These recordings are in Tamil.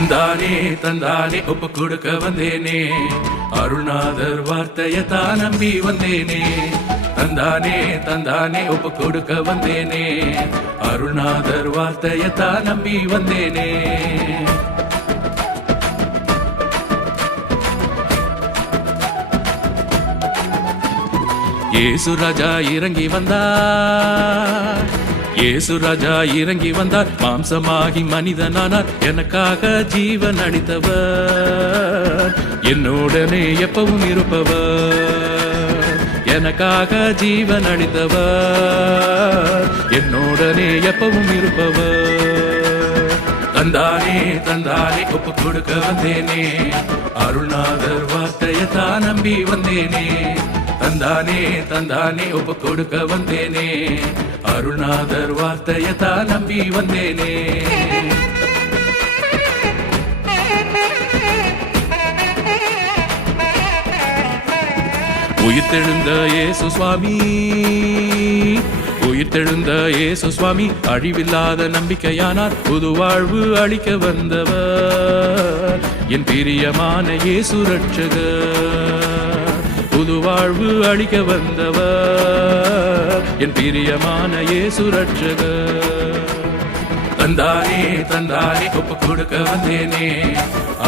தந்தானே தந்தானே ஒப்பு கொடுக்க வந்தேனே, அருள்நாதர் வார்த்தையத்தான் நம்பி வந்தேனே. தந்தானே தந்தானே ஒப்பு கொடுக்க வந்தேனே, அருள்நாதர் வார்த்தையத்தான் நம்பி வந்தேனே. இயேசு ராஜா இறங்கி வந்தார், இயேசு ராஜா இறங்கி வந்தார், மாம்சமாகி மனிதனானார், எனக்காக ஜீவன் அளித்தவர், என்னுடனே எப்பவும் இருப்பவர். எனக்காக ஜீவன் அளித்தவர், என்னுடனே எப்பவும் இருப்பவர். தந்தானே தந்தானே ஒப்பு கொடுக்க வந்தேனே, அருள்நாதர் வார்த்தையத்தான் நம்பி வந்தேனே. தந்தானே தந்தானே ஒப்பு கொடுக்க வந்தேனே, அருள்நாதர் வார்த்தையத்தான் நம்பி வந்தேனே. உயிர்த்தெழுந்த இயேசு சுவாமி, உயிர்த்தெழுந்த இயேசு சுவாமி, அழிவில்லாத நம்பிக்கையானார், புது வாழ்வு அளிக்க வந்தவர், என் பிரியமான இயேசு ரட்சகர். புது வாழ்வு அளிக்க வந்தவர், என் பிரியமான இயேசு ரட்சகர். தந்தானே தந்தானே ஒப்பு கொடுக்க வந்தேனே,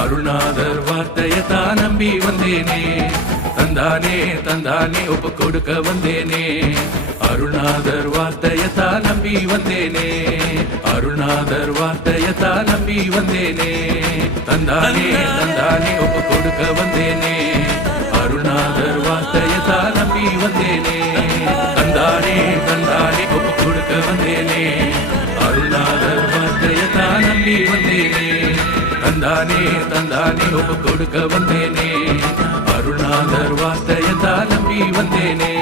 அருள்நாதர் வார்த்தையத்தான் நம்பி வந்தேனே. தந்தானே தந்தானே ஒப்பு கொடுக்க வந்தேனே, அருள்நாதர் வார்த்தையத்தான் நம்பி வந்தேனே. அருள்நாதர் வார்த்தையத்தான் நம்பி வந்தேனே. தந்தானே தந்தானே ஒப்பு கொடுக்க வந்தேனே, அருள்நாதர் வார்த்தையத்தான் நம்பி வந்தேனே. தந்தானே தந்தானே ஒப்பு கொடுக்க வந்தேனே, அருள்நாதர் வார்த்தையத்தான் நம்பி வந்தேனே. தந்தானே தந்தானே ஒப்பு கொடுக்க வந்தேனே, அருள்நாதர் வார்த்தையத்தான் நம்பி வந்தேனே.